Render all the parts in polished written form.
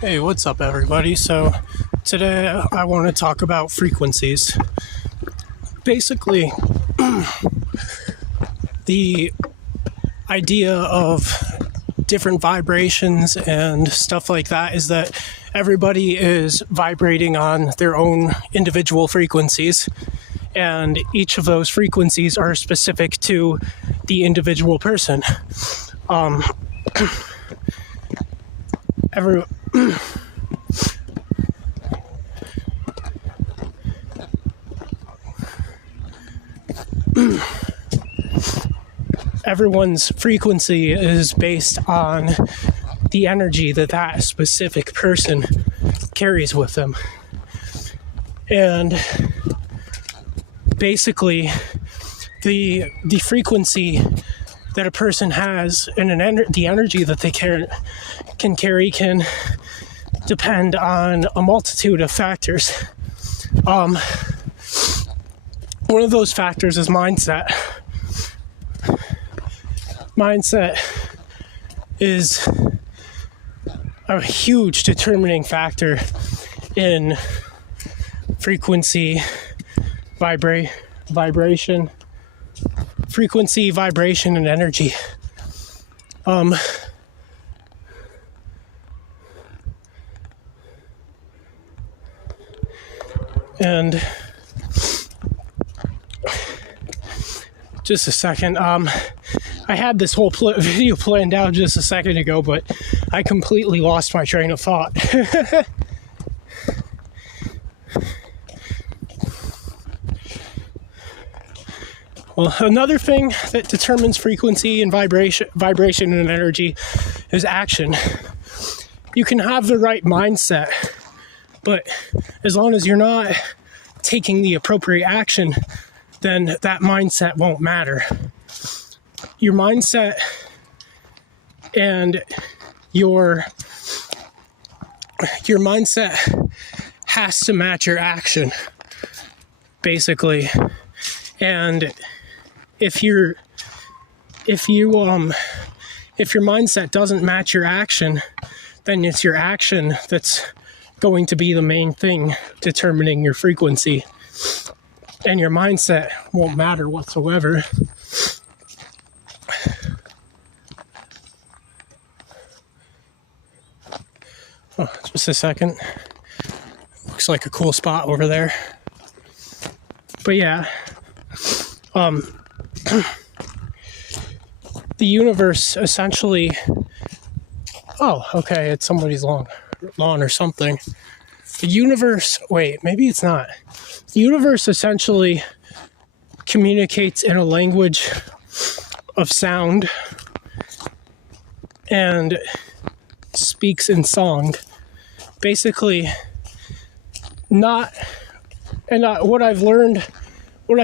Hey, what's up, everybody? So, today I want to talk about frequencies. Basically, the idea of different vibrations and stuff like that is that everybody is vibrating on their own individual frequencies, and each of those frequencies are specific to the individual person. Every everyone's frequency is based on the energy that that specific person carries with them. And basically, the frequency that a person has and the energy that they can carry can depend on a multitude of factors. One of those factors is mindset. Mindset is a huge determining factor in frequency, vibration, and energy. And just a second. I had this whole video planned out just a second ago, but I completely lost my train of thought. Well, another thing that determines frequency and vibration and energy is action. You can have the right mindset, but as long as you're not taking the appropriate action, then that mindset won't matter. Your mindset and your mindset has to match your action, basically. And if your mindset doesn't match your action, then it's your action that's going to be the main thing determining your frequency, and your mindset won't matter whatsoever. Oh, just a second. Looks like a cool spot over there. But yeah, the universe essentially... Oh, okay, it's somebody's lawn or something. The universe... Wait, maybe it's not. The universe essentially communicates in a language of sound and speaks in song. Basically, what I've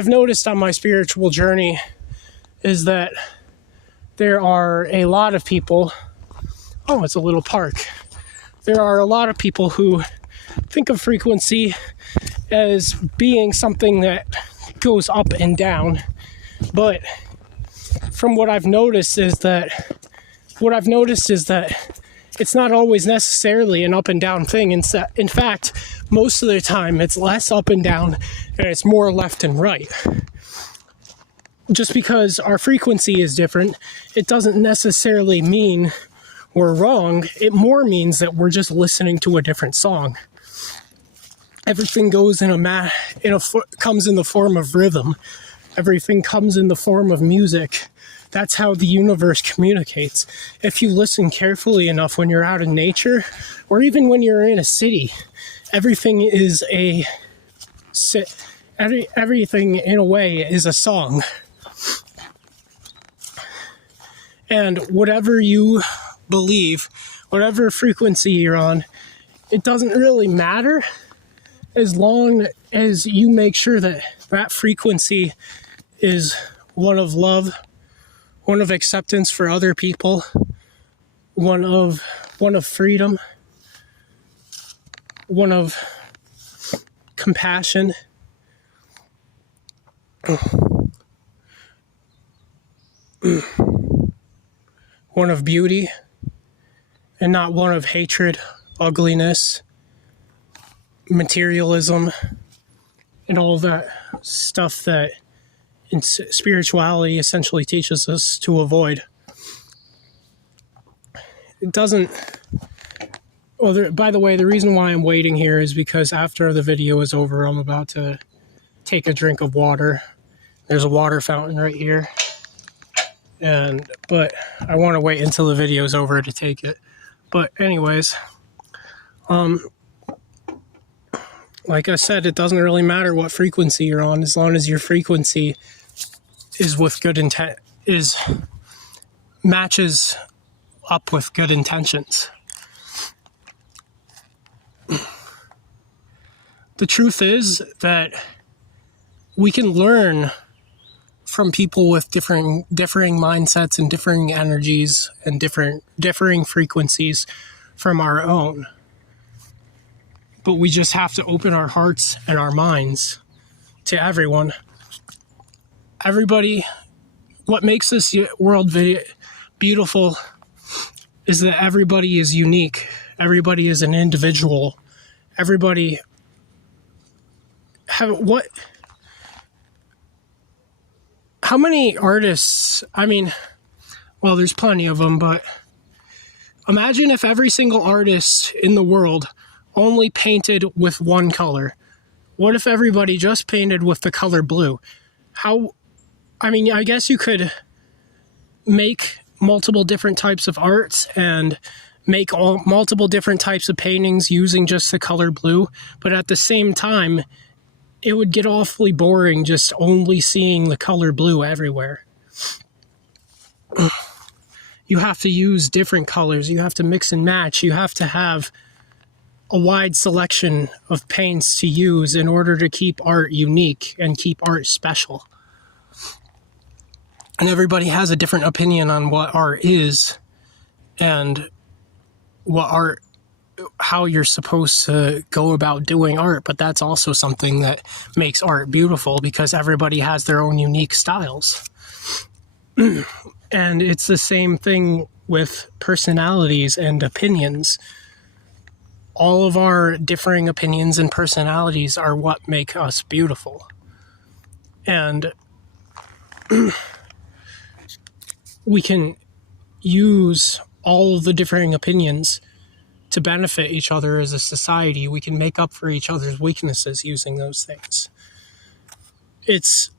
noticed on my spiritual journey is that there are a lot of people... Oh, it's a little park. There are a lot of people who think of frequency as being something that goes up and down. But from what I've noticed is that it's not always necessarily an up and down thing. In fact, most of the time it's less up and down and it's more left and right. Just because our frequency is different, it doesn't necessarily mean we're wrong. It more means that we're just listening to a different song. Everything goes comes in the form of rhythm. Everything comes in the form of music. That's how the universe communicates. If you listen carefully enough when you're out in nature, or even when you're in a city, everything in a way is a song. And whatever you believe, whatever frequency you're on, it doesn't really matter as long as you make sure that that frequency is one of love, one of acceptance for other people, one of freedom, one of compassion, one of beauty, and not one of hatred ugliness, materialism, and all that stuff that in spirituality essentially teaches us to avoid. It doesn't. Well, by the way, the reason why I'm waiting here is because after the video is over, I'm about to take a drink of water. There's a water fountain right here. But I want to wait until the video's over to take it. But anyways, like I said, it doesn't really matter what frequency you're on, as long as your frequency is with good intent, matches up with good intentions. The truth is that we can learn from people with differing mindsets and differing energies and differing frequencies from our own. But we just have to open our hearts and our minds to everyone. Everybody, what makes this world beautiful is that everybody is unique. Everybody is an individual. Everybody how many artists, there's plenty of them, but imagine if every single artist in the world only painted with one color. What if everybody just painted with the color blue? I guess you could make multiple different types of arts and make multiple different types of paintings using just the color blue, but at the same time, it would get awfully boring just only seeing the color blue everywhere. You have to use different colors. You have to mix and match. You have to have a wide selection of paints to use in order to keep art unique and keep art special. And everybody has a different opinion on what art is and how you're supposed to go about doing art, but that's also something that makes art beautiful because everybody has their own unique styles. And it's the same thing with personalities and opinions. All of our differing opinions and personalities are what make us beautiful. And we can use all of the differing opinions to benefit each other as a society. We can make up for each other's weaknesses using those things. It's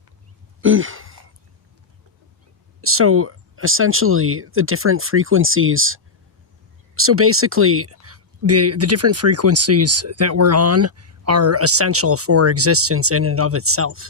so essentially the different frequencies. So basically, the different frequencies that we're on are essential for existence in and of itself.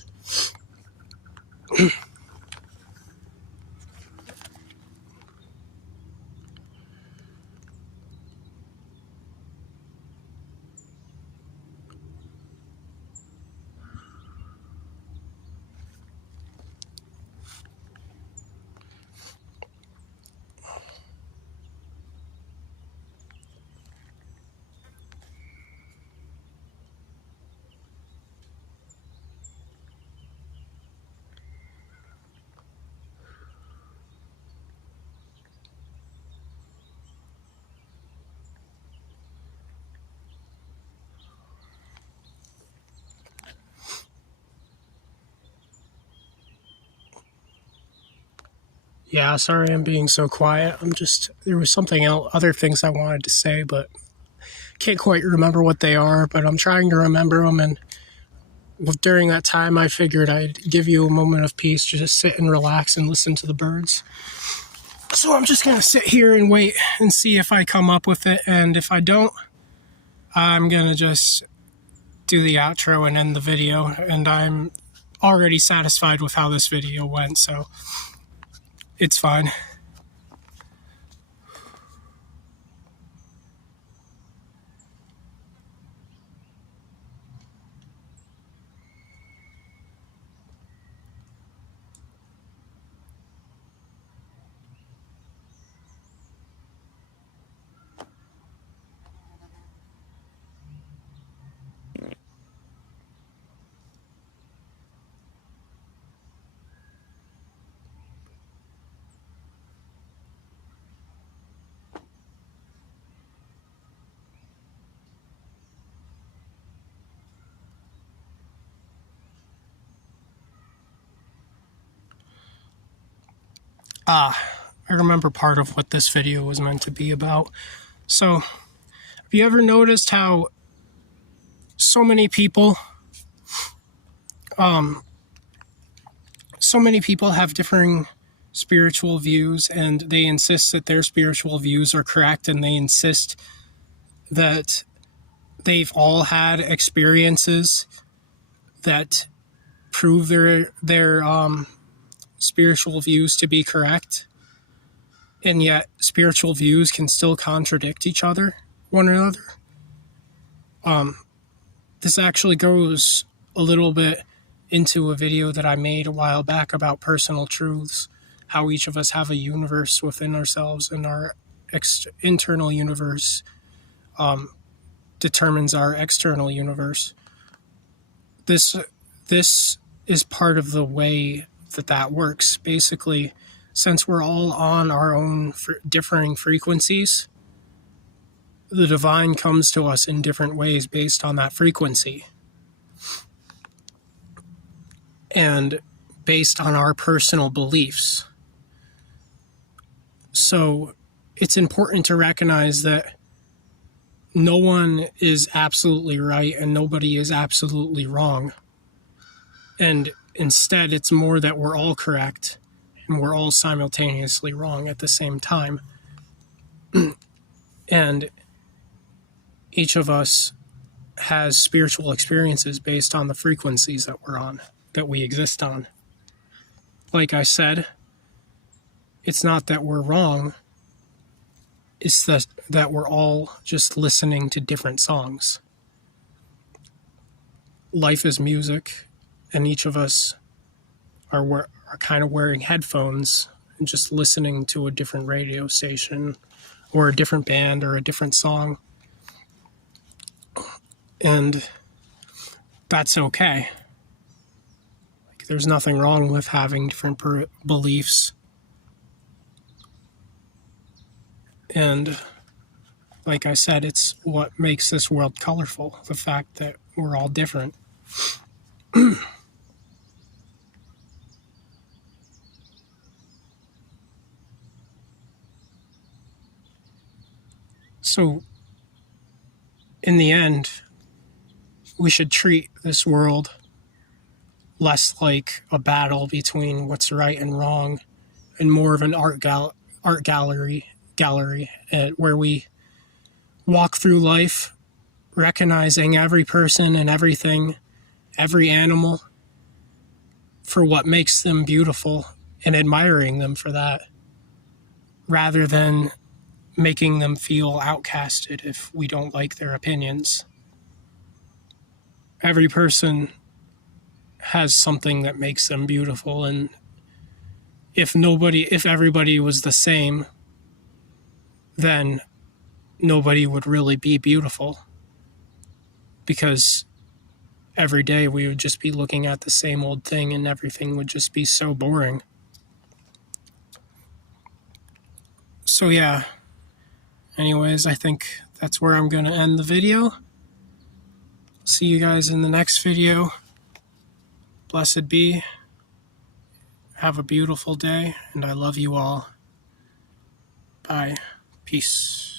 Yeah, sorry I'm being so quiet. There was other things I wanted to say, but can't quite remember what they are, but I'm trying to remember them. And during that time, I figured I'd give you a moment of peace to just sit and relax and listen to the birds. So I'm just going to sit here and wait and see if I come up with it. And if I don't, I'm going to just do the outro and end the video. And I'm already satisfied with how this video went, so it's fine. I remember part of what this video was meant to be about. So, have you ever noticed how so many people have differing spiritual views, and they insist that their spiritual views are correct, and they insist that they've all had experiences that prove their spiritual views to be correct, and yet spiritual views can still contradict one another. This actually goes a little bit into a video that I made a while back about personal truths, how each of us have a universe within ourselves, and our internal universe determines our external universe. This is part of the way that works. Basically, since we're all on our own differing frequencies, the divine comes to us in different ways based on that frequency and based on our personal beliefs. So it's important to recognize that no one is absolutely right and nobody is absolutely wrong. And instead, it's more that we're all correct and we're all simultaneously wrong at the same time. And each of us has spiritual experiences based on the frequencies that we're on, that we exist on. Like I said, it's not that we're wrong, it's that we're all just listening to different songs. Life is music, and each of us are kind of wearing headphones and just listening to a different radio station or a different band or a different song. And that's okay. Like, there's nothing wrong with having different beliefs. And like I said, it's what makes this world colorful, the fact that we're all different. So, in the end, we should treat this world less like a battle between what's right and wrong, and more of an art gallery where we walk through life recognizing every person and everything, every animal, for what makes them beautiful and admiring them for that, rather than making them feel outcasted if we don't like their opinions. Every person has something that makes them beautiful, and if everybody was the same, then nobody would really be beautiful, because every day we would just be looking at the same old thing and everything would just be so boring. So yeah, anyways, I think that's where I'm going to end the video. See you guys in the next video. Blessed be. Have a beautiful day, and I love you all. Bye. Peace.